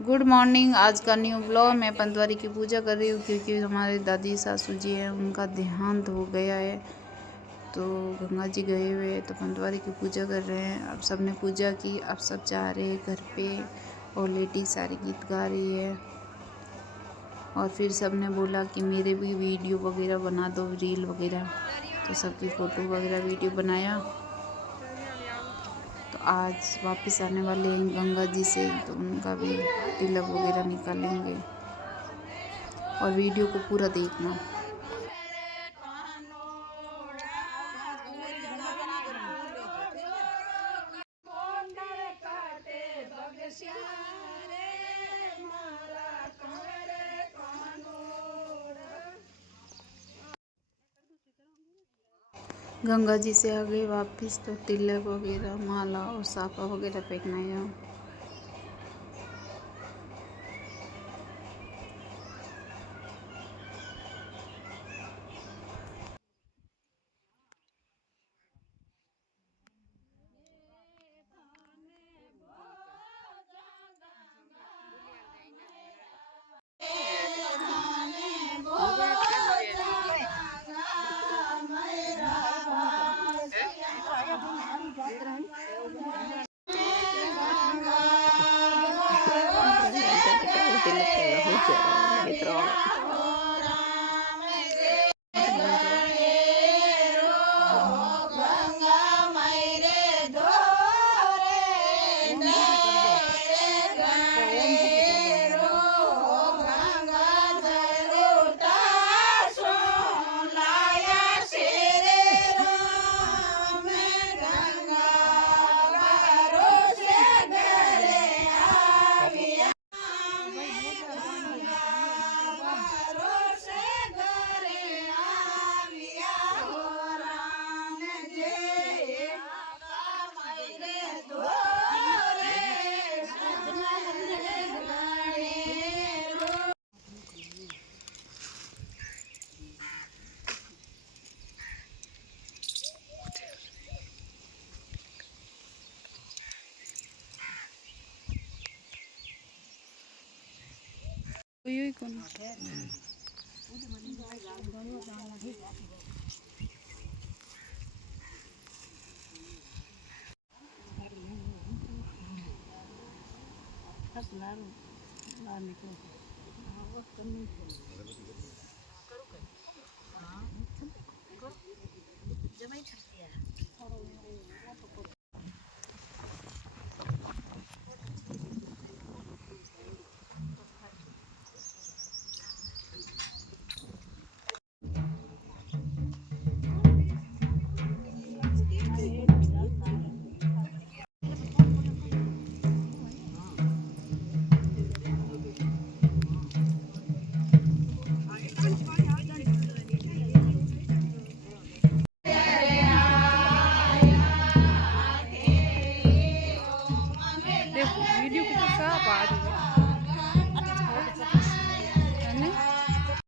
Good morning. आज का new blog मैं पंतवारी की पूजा कर रही हूँ क्योंकि हमारे दादी सासू जी हैं, उनका देहांत हो गया है तो गंगा जी गए हुए तो पंतवारी की पूजा कर रहे हैं। अब सब ने पूजा की, अब सब जा रहे हैं घर पे और लेडी सारी गीत गा रही है। और फिर सब ने बोला कि मेरे भी वीडियो वगैरह बना दो, रील वगैरह, तो सबकी फ़ोटो वगैरह वीडियो बनाया। तो आज वापस आने वाले हैं गंगा जी से, तो उनका भी तिलक वगैरह निकालेंगे और वीडियो को पूरा देखना। गंगा जी से आ गए वापस, तो तिलक वगैरह, माला और साफा वगैरह पहनाया।